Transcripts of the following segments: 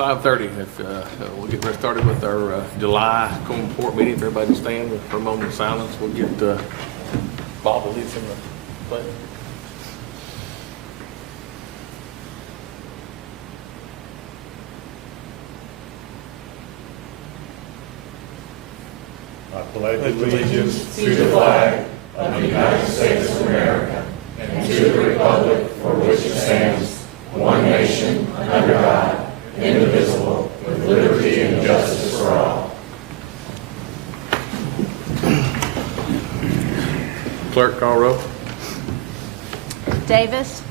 5:30. If we'll get ready started with our July Quorum Report meeting. If everybody can stand for a moment of silence, we'll get Bob to lead us in the pledge. I pledge allegiance to the flag of the United States of America and to the republic for which it stands, one nation, under God, indivisible, with liberty and justice for all. Clerk, call roll. Davis.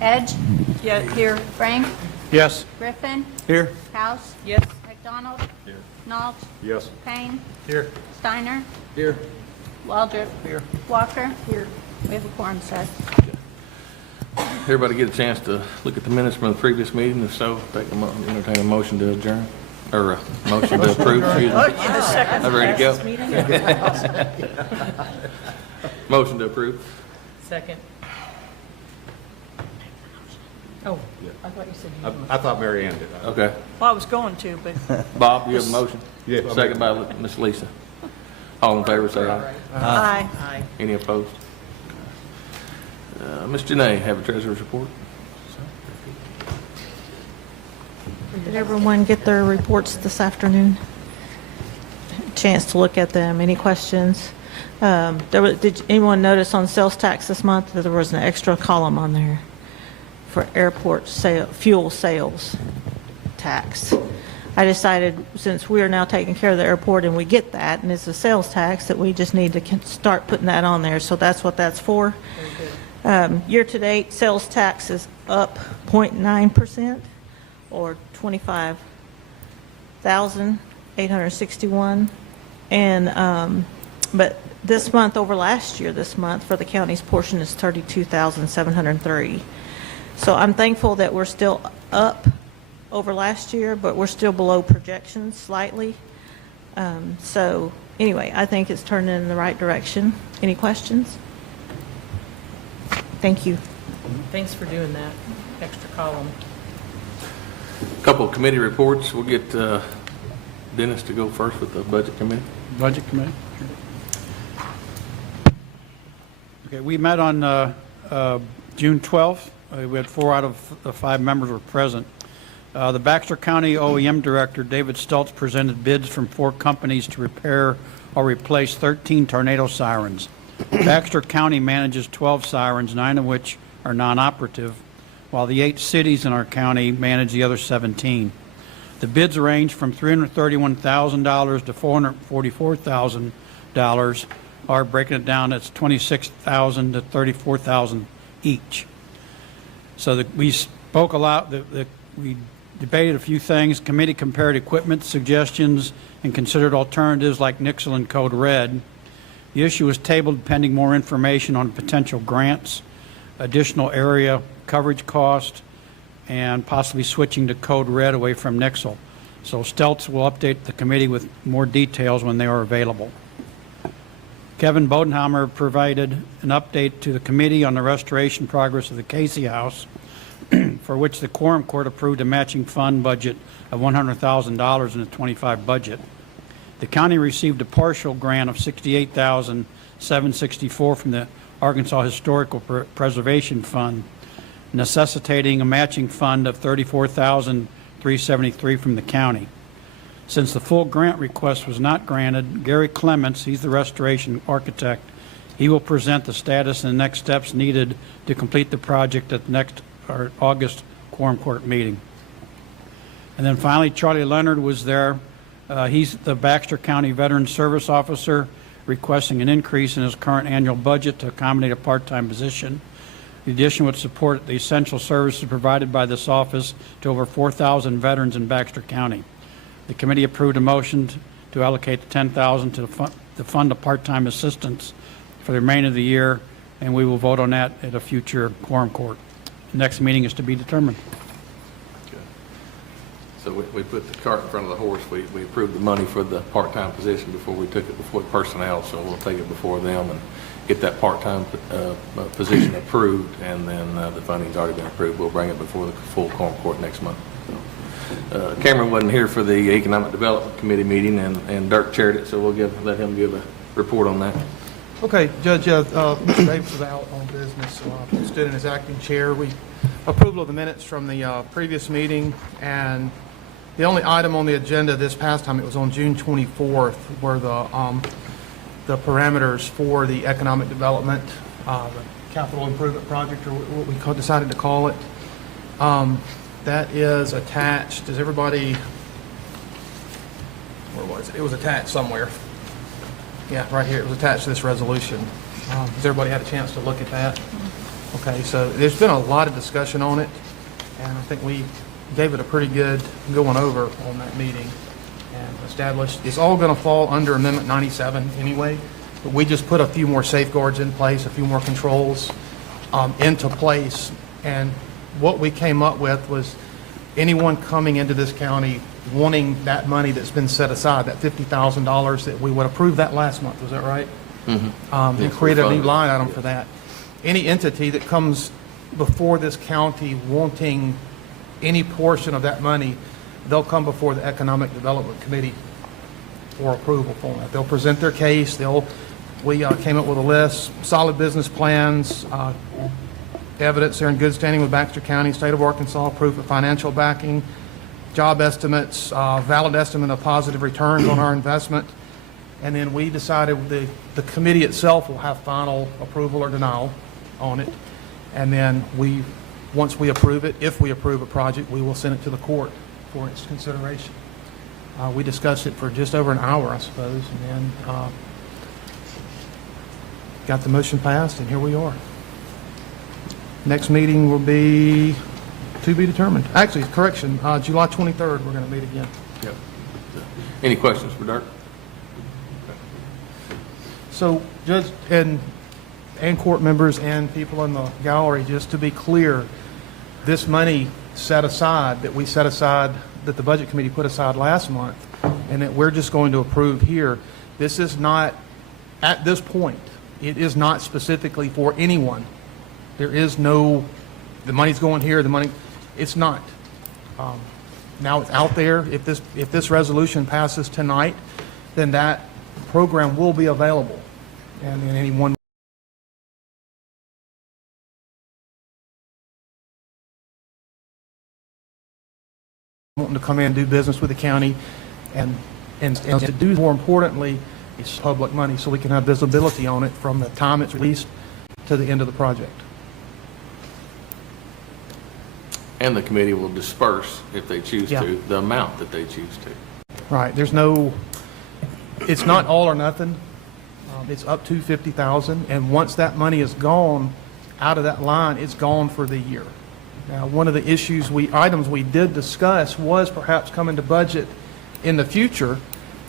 Edge. Yeah, here. Frank. Yes. Griffin. Here. House. Yes. McDonald. Here. Nault. Yes. Payne. Here. Steiner. Here. Waldrop. Here. Walker. Here. We have a quorum set. Everybody get a chance to look at the minutes from the previous meeting. If so, entertain a motion to adjourn, or a motion to approve. Excuse me. I'm ready to go. Motion to approve. Second. Oh, I thought you said you. I thought Mary Ann did. Okay. Well, I was going to, but. Bob, you have a motion? Yes. Second by Ms. Lisa. All in favor, say aye. Aye. Aye. Any opposed? Ms. Janae, have a treasurer's report? Did everyone get their reports this afternoon? Chance to look at them? Any questions? Did anyone notice on sales tax this month that there was an extra column on there for airport fuel sales tax? I decided, since we are now taking care of the airport and we get that, and it's a sales tax, that we just need to start putting that on there. So that's what that's for. Year-to-date, sales tax is up 0.9%, or 25,861, and but this month over last year, this month for the county's portion is 32,703. So I'm thankful that we're still up over last year, but we're still below projections slightly. So anyway, I think it's turning in the right direction. Any questions? Thank you. Thanks for doing that extra column. A couple of committee reports. We'll get Dennis to go first with the budget committee. Budget Committee. Okay, we met on June 12th. We had 4 out of the 5 members were present. The Baxter County OEM Director, David Stultz, presented bids from 4 companies to repair or replace 13 tornado sirens. Baxter County manages 12 sirens, 9 of which are non-operative, while the 8 cities in our county manage the other 17. The bids range from $331,000 to $444,000, or breaking it down, it's $26,000 to $34,000 each. So we spoke a lot. We debated a few things. Committee compared equipment suggestions and considered alternatives like Nixle and Code Red. The issue was tabled pending more information on potential grants, additional area coverage cost, and possibly switching to Code Red away from Nixle. So Stultz will update the committee with more details when they are available. Kevin Bodenhammer provided an update to the committee on the restoration progress of the Casey House, for which the Quorum Court approved a matching fund budget of $100,000 in the 25 budget. The county received a partial grant of $68,764 from the Arkansas Historical Preservation Fund, necessitating a matching fund of $34,373 from the county. Since the full grant request was not granted, Gary Clements, he's the restoration architect, he will present the status and the next steps needed to complete the project at the next August Quorum Court meeting. And then finally, Charlie Leonard was there. He's the Baxter County Veteran Service Officer, requesting an increase in his current annual budget to accommodate a part-time position. The addition would support the essential services provided by this office to over 4,000 veterans in Baxter County. The committee approved a motion to allocate the $10,000 to fund a part-time assistance for the remainder of the year, and we will vote on that at a future Quorum Court. The next meeting is to be determined. So we put the cart in front of the horse. We approved the money for the part-time position before we took it before personnel, so we'll take it before them and get that part-time position approved, and then the funding's already been approved. We'll bring it before the full Quorum Court next month. So, Cameron wasn't here for the Economic Development Committee meeting, and Dirk chaired it, so we'll let him give a report on that. Okay, Judge, Mr. Davis is out on business, so I stood in his acting chair. We approval of the minutes from the previous meeting, and the only item on the agenda this past time, it was on June 24th, were the parameters for the economic development, the capital improvement project, or what we decided to call it. That is attached. Does everybody, where was it? It was attached somewhere. Yeah, right here. It was attached to this resolution. Has everybody had a chance to look at that? Okay, so there's been a lot of discussion on it, and I think we gave it a pretty good going over on that meeting and established it's all going to fall under Amendment 97 anyway, but we just put a few more safeguards in place, a few more controls into place, and what we came up with was anyone coming into this county wanting that money that's been set aside, that $50,000 that we would approve that last month, was that right? Mm-hmm. And create a new line item for that. Any entity that comes before this county wanting any portion of that money, they'll come before the Economic Development Committee for approval for that. They'll present their case. We came up with a list, solid business plans, evidence they're in good standing with Baxter County, State of Arkansas, proof of financial backing, job estimates, valid estimate of positive returns on our investment. And then we decided the committee itself will have final approval or denial on it. And then once we approve it, if we approve a project, we will send it to the court for its consideration. We discussed it for just over an hour, I suppose, and then got the motion passed, and here we are. Next meeting will be to be determined. Actually, correction, July 23rd, we're going to meet again. Yep. Any questions for Dirk? So, Judge and court members and people in the gallery, just to be clear, this money set aside, that we set aside, that the Budget Committee put aside last month, and that we're just going to approve here, this is not, at this point, it is not specifically for anyone. There is no, the money's going here, the money, it's not. Now it's out there. If this resolution passes tonight, then that program will be available. And then anyone wanting to come in and do business with the county and to do more importantly, it's public money, so we can have visibility on it from the time it's released to the end of the project. And the committee will disperse, if they choose to, the amount that they choose to. Right. There's no, it's not all or nothing. It's up to $50,000, and once that money is gone out of that line, it's gone for the year. Now, one of the items we did discuss was perhaps coming to budget in the future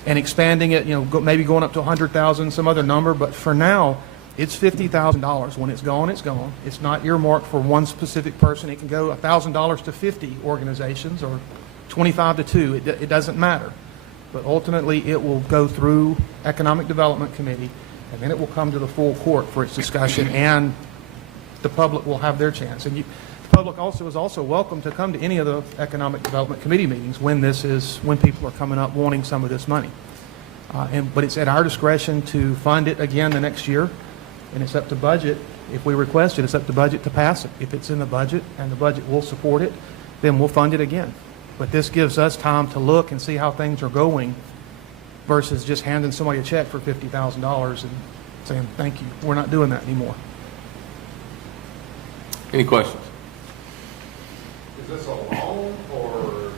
and expanding it, maybe going up to $100,000, some other number, but for now, it's $50,000. When it's gone, it's gone. It's not earmarked for one specific person. It can go $1,000 to 50 organizations or 25 to 2. It doesn't matter. But ultimately, it will go through Economic Development Committee, and then it will come to the full court for its discussion, and the public will have their chance. And the public is also welcome to come to any of the Economic Development Committee meetings when people are coming up wanting some of this money. But it's at our discretion to fund it again the next year, and it's up to budget. If we request it, it's up to budget to pass it. If it's in the budget and the budget will support it, then we'll fund it again. But this gives us time to look and see how things are going versus just handing somebody a check for $50,000 and saying, thank you. We're not doing that anymore. Any questions? Is this a loan or?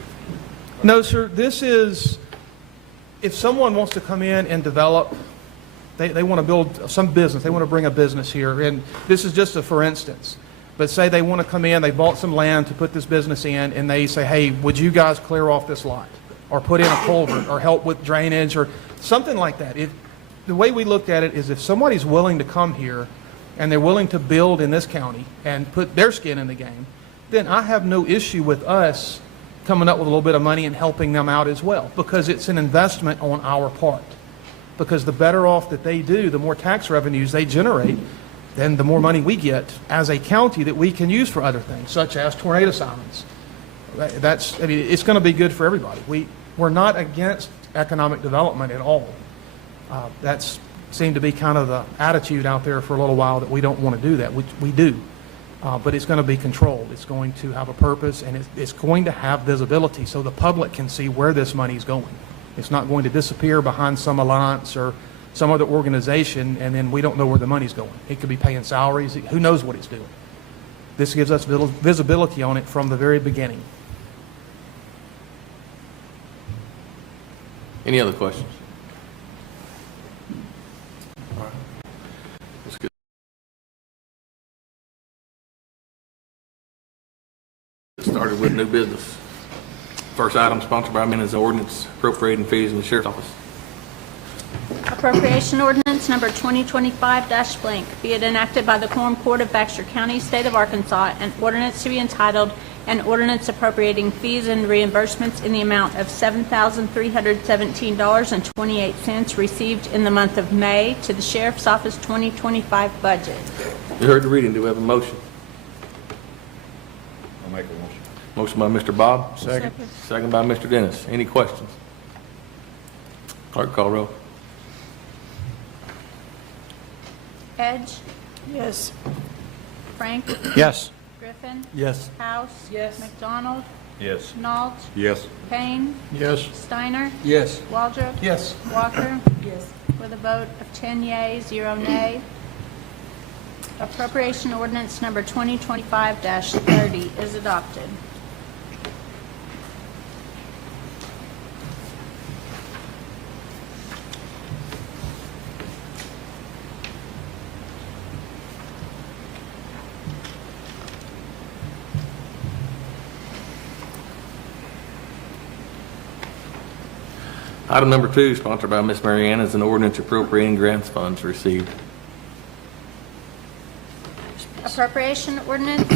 No, sir. This is, if someone wants to come in and develop, they want to build some business. They want to bring a business here. And this is just a for instance. But say they want to come in, they bought some land to put this business in, and they say, hey, would you guys clear off this lot? Or put in a culvert, or help with drainage, or something like that. The way we looked at it is if somebody's willing to come here, and they're willing to build in this county, and put their skin in the game, then I have no issue with us coming up with a little bit of money and helping them out as well, because it's an investment on our part. because the better off that they do, the more tax revenues they generate, then the more money we get as a county that we can use for other things, such as tornado sirens. I mean, it's going to be good for everybody. We're not against economic development at all. That's seemed to be kind of the attitude out there for a little while, that we don't want to do that, which we do. But it's going to be controlled. It's going to have a purpose, and it's going to have visibility so the public can see where this money's going. It's not going to disappear behind some alliance or some other organization, and then we don't know where the money's going. It could be paying salaries. Who knows what it's doing? This gives us visibility on it from the very beginning. Any other questions? All right. Let's get started with new business. First item sponsored by me is ordinance appropriating fees in the sheriff's office. Appropriation ordinance number 2025-blank, be it enacted by the Quorum Court of Baxter County, State of Arkansas, an ordinance to be entitled, an ordinance appropriating fees and reimbursements in the amount of $7,317.28 received in the month of May to the Sheriff's Office 2025 budget. You heard the reading. Do we have a motion? I'll make a motion. Motion by Mr. Bob. Second. Second by Mr. Dennis. Any questions? Clerk call roll. Edge, Yes. Frank, Yes. Griffin, Yes. House, Yes. McDonald, Yes. Nault, Yes. Payne, Yes. Steiner, Yes. Waldrop, Yes. Walker, Yes. with a vote of 10 yea, 0 nay. Appropriation ordinance number 2025-30 is adopted. Item number 2, sponsored by Ms. Mary Ann, is an ordinance appropriating grants funds received. Appropriation ordinance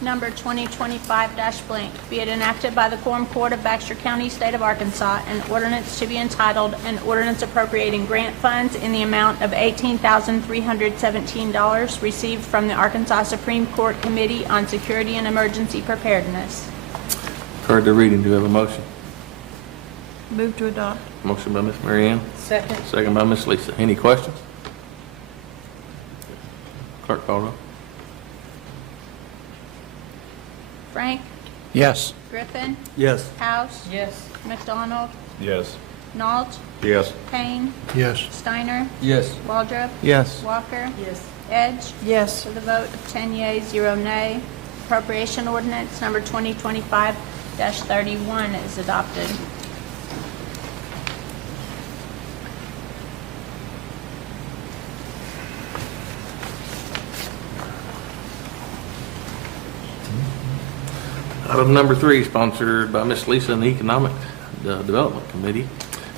number 2025-blank, be it enacted by the Quorum Court of Baxter County, State of Arkansas, an ordinance to be entitled, an ordinance appropriating grant funds in the amount of $18,317 received from the Arkansas Supreme Court Committee on Security and Emergency Preparedness. Heard the reading. Do we have a motion? Move to adopt. Motion by Ms. Mary Ann. Second. Second by Ms. Lisa. Any questions? Clerk call roll. Frank, Yes. Griffin, Yes. House, Yes. McDonald, Yes. Nault, Yes. Payne, Yes. Steiner, Yes. Waldrop, Yes. Walker, Yes. Edge, Yes. with a vote of 10 yea, 0 nay. Appropriation ordinance number 2025-31 is adopted. Item number 3, sponsored by Ms. Lisa and the Economic Development Committee,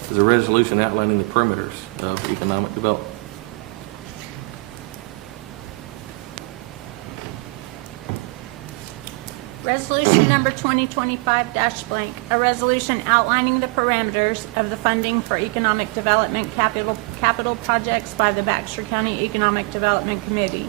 is a resolution outlining the perimeters of economic development. Resolution number 2025-blank, a resolution outlining the parameters of the funding for economic development capital projects by the Baxter County Economic Development Committee.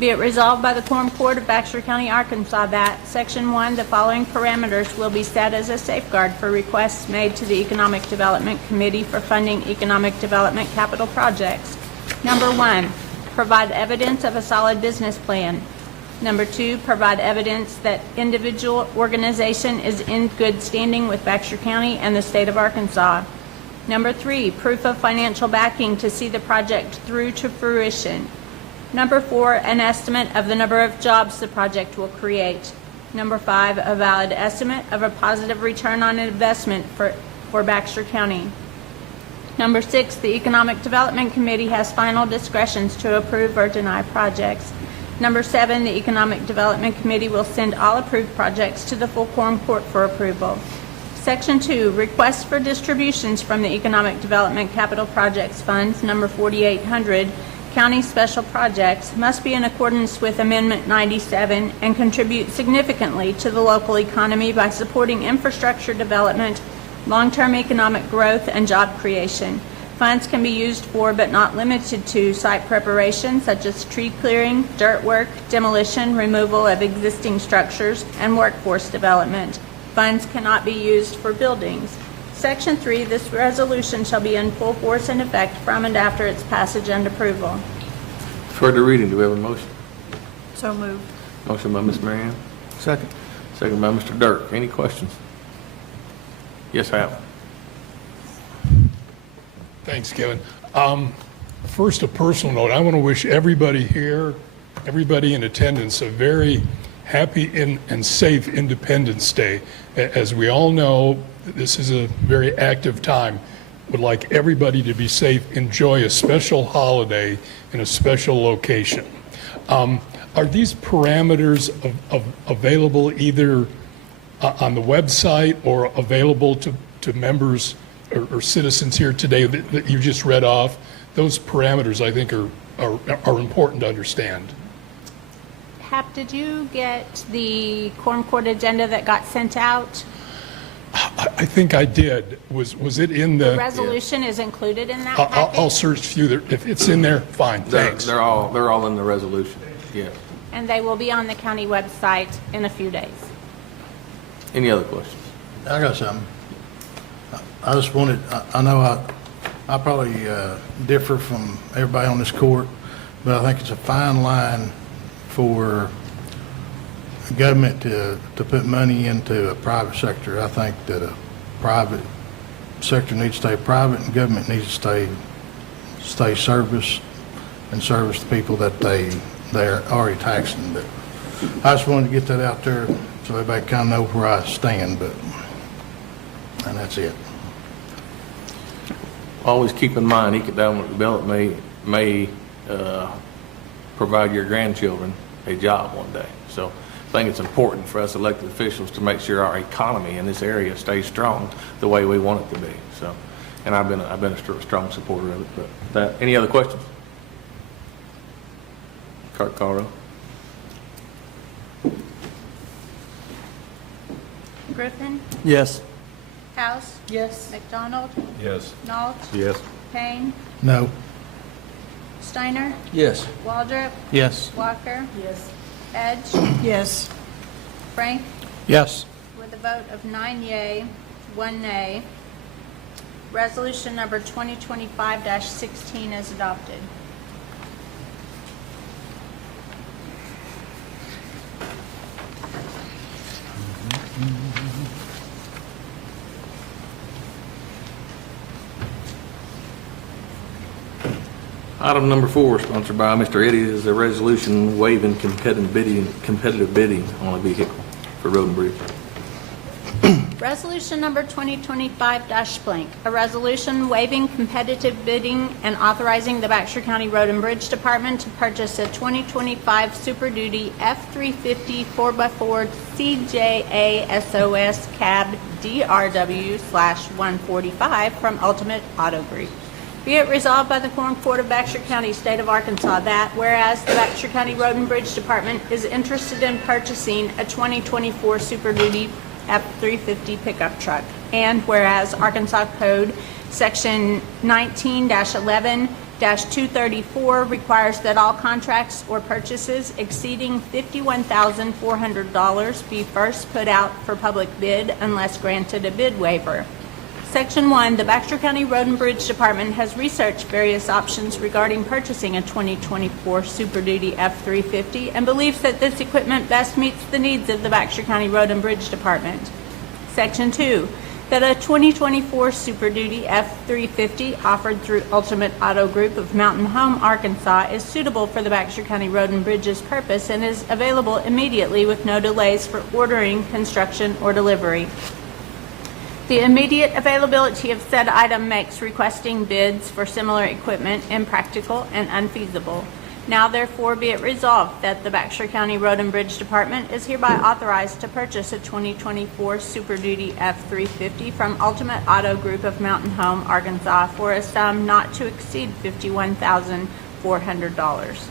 Be it resolved by the Quorum Court of Baxter County, Arkansas that Section 1, the following parameters will be set as a safeguard for requests made to the Economic Development Committee for funding economic development capital projects. Number 1, provide evidence of a solid business plan. Number 2, provide evidence that individual organization is in good standing with Baxter County and the state of Arkansas. Number 3, proof of financial backing to see the project through to fruition. Number 4, an estimate of the number of jobs the project will create. Number 5, a valid estimate of a positive return on investment for Baxter County. Number 6, the Economic Development Committee has final discretions to approve or deny projects. Number 7, the Economic Development Committee will send all approved projects to the full Quorum Court for approval. Section 2, requests for distributions from the Economic Development Capital Projects Funds, number 4800, county special projects, must be in accordance with Amendment 97 and contribute significantly to the local economy by supporting infrastructure development, long-term economic growth, and job creation. Funds can be used for, but not limited to, site preparation such as tree clearing, dirt work, demolition, removal of existing structures, and workforce development. Funds cannot be used for buildings. Section 3, this resolution shall be in full force and effect from and after its passage and approval. Further reading, do we have a motion? So moved. Motion by Ms. Marion, Second. second by Mr. Dirk. Any questions? Yes, Hal. Thanks, Kevin. First, a personal note. I want to wish everybody here, everybody in attendance, a very happy and safe Independence Day. As we all know, this is a very active time. Would like everybody to be safe, enjoy a special holiday in a special location. Are these parameters available either on the website or available to members or citizens here today that you just read off? Those parameters, I think, are important to understand. Hap, did you get the Quorum Court agenda that got sent out? I think I did. Was it in the? The resolution is included in that I'll package? search through there. If it's in there, fine, thanks. They're all in the resolution, yes. And they will be on the county website in a few days. Any other questions? I got something. I just wanted, I know I probably differ from everybody on this court, but I think it's a fine line for government to put money into a private sector. I think that a private sector needs to stay private and government needs to stay service and service the people that they're already taxing. But I just wanted to get that out there so everybody kind of know where I stand, and that's it. Always keep in mind, economic development may provide your grandchildren a job one day. So I think it's important for us elected officials to make sure our economy in this area stays strong the way we want it to be. So, and I've been a strong supporter of it. But any other questions? Clerk call roll. Griffin? Yes. House? Yes. McDonald? Yes. Nault? Yes. Payne? No. Steiner? Yes. Waldrop? Yes. Walker? Yes. Edge? Yes. Frank? Yes. With a vote of 9 yea, 1 nay, resolution number 2025-16 is adopted. Item number 4, sponsored by Mr. Eddy, is a resolution waiving competitive bidding on a vehicle for road and bridge. Resolution number 2025-blank, a resolution waiving competitive bidding and authorizing the Baxter County Road and Bridge Department to purchase a 2025 Super Duty F-350 4x4 CJA SOS Cab DRW/145 from Ultimate Auto Group. Be it resolved by the Quorum Court of Baxter County, State of Arkansas, that whereas the Baxter County Road and Bridge Department is interested in purchasing a 2024 Super Duty F-350 pickup truck, and whereas Arkansas Code Section 19-11-234 requires that all contracts or purchases exceeding $51,400 be first put out for public bid unless granted a bid waiver. Section 1, the Baxter County Road and Bridge Department has researched various options regarding purchasing a 2024 Super Duty F-350 and believes that this equipment best meets the needs of the Baxter County Road and Bridge Department. Section 2, that a 2024 Super Duty F-350 offered through Ultimate Auto Group of Mountain Home, Arkansas is suitable for the Baxter County Road and Bridge's purpose and is available immediately with no delays for ordering, construction, or delivery. The immediate availability of said item makes requesting bids for similar equipment impractical and unfeasible. Now therefore be it resolved that the Baxter County Road and Bridge Department is hereby authorized to purchase a 2024 Super Duty F-350 from Ultimate Auto Group of Mountain Home, Arkansas for a sum not to exceed $51,400.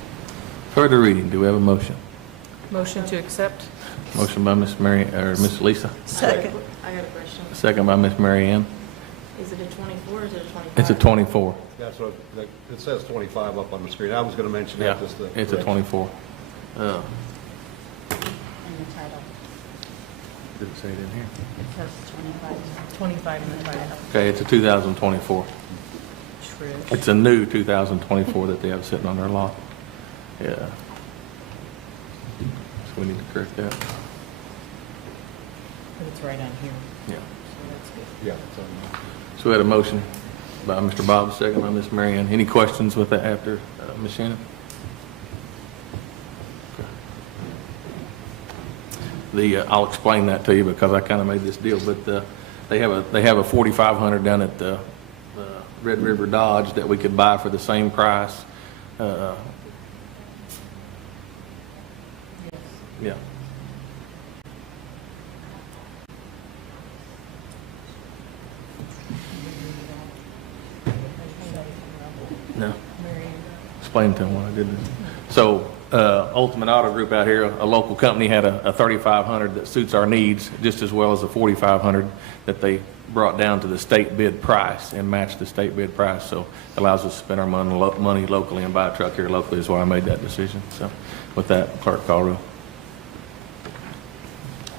Further reading, do we have a motion? Motion to accept. Motion by Miss Lisa, Second. second by Miss Mary Ann. Is it a 24 or is it a 25? It's a 24. That's what, it says 25 up on the screen. I was going to mention Yeah, that, just the. it's a 24. In the title. Did it say it in here? It says 25. 25 in the title. Okay, it's a 2024. Trish. It's a new 2024 that they have sitting on their lot. Yeah. So we need to correct that. But it's right on here, Yeah. so that's good. Yeah. it's on there. So we had a motion by Mr. Bob, second by Ms. Mary Ann. Any questions with that after Ms. Shannon? I'll explain that to you because I kind of made this deal, but they have a 4,500 down at the Red River Dodge that we could buy for the same price. Yeah. No. Explain to them what I did. So, Ultimate Auto Group out here, a local company, had a 3,500 that suits our needs just as well as a 4,500 that they brought down to the state bid price and matched the state bid price. So it allows us to spend our money locally and buy a truck here locally is why I made that decision. So with that, clerk call roll.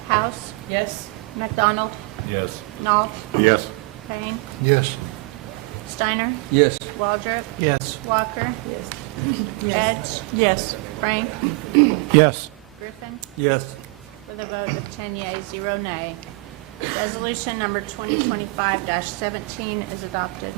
House, Yes. McDonald, Yes. Nault, Yes. Payne, Yes. Steiner, Yes. Waldrop, Yes. Walker, Edge, Yes. Frank, Yes. Griffin, Yes. with a vote of 10 yeas, 0 nay. Resolution number 2025-17 is adopted.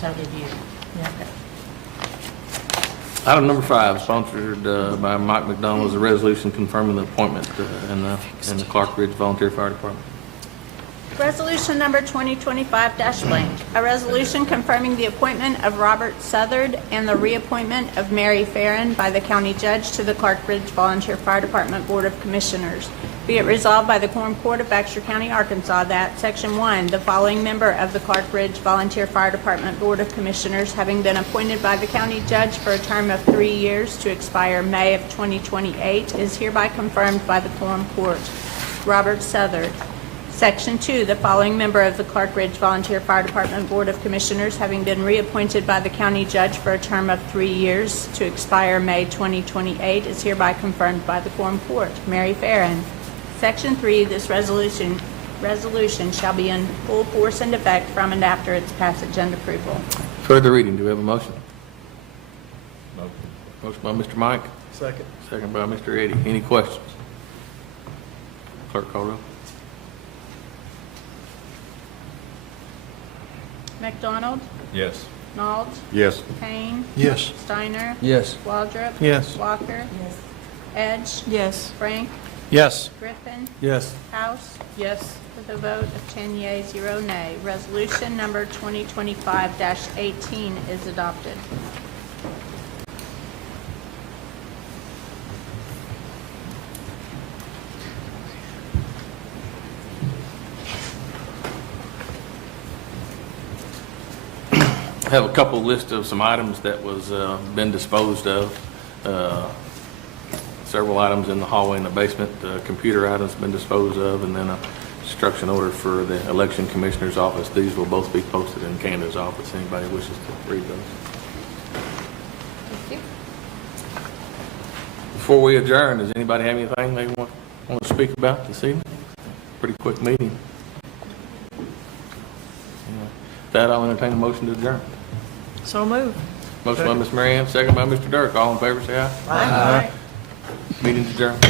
So did you. Item number 5, sponsored by Mike McDonald, is a resolution confirming the appointment in the Clark Ridge Volunteer Fire Department. Resolution number 2025-blank, a resolution confirming the appointment of Robert Southard and the reappointment of Mary Farron by the county judge to the Clark Ridge Volunteer Fire Department Board of Commissioners. Be it resolved by the Quorum Court of Baxter County, Arkansas, that Section 1, the following member of the Clark Ridge Volunteer Fire Department Board of Commissioners, having been appointed by the county judge for a term of 3 years to expire May of 2028, is hereby confirmed by the Quorum Court. Robert Southard. Section 2, the following member of the Clark Ridge Volunteer Fire Department Board of Commissioners, having been reappointed by the county judge for a term of 3 years to expire May 2028, is hereby confirmed by the Quorum Court. Mary Farron. Section 3, this resolution shall be in full force and effect from and after its passage and approval. Further reading, do we have a motion? Motion by Mr. Mike, Second. second by Mr. Eddie. Any questions? Clerk call roll. McDonald, Yes. Nault, Yes. Payne, Yes. Steiner, Yes. Waldrop, Yes. Walker, Edge, Yes. Frank, Yes. Griffin, Yes. House, Yes. with a vote of 10 yeas, 0 nay. Resolution number 2025-18 is adopted. I have a couple lists of some items that was been disposed of. Several items in the hallway in the basement, computer items been disposed of, and then a instruction order for the election commissioner's office. These will both be posted in Candace's office. Anybody wishes to read those? Before we adjourn, does anybody have anything they want to speak about this evening? Pretty quick meeting. With that, I'll entertain a motion to adjourn. So moved. Motion by Ms. Mary Ann, second by Mr. Dirk. All in favor, say aye. Aye. Meeting's adjourned.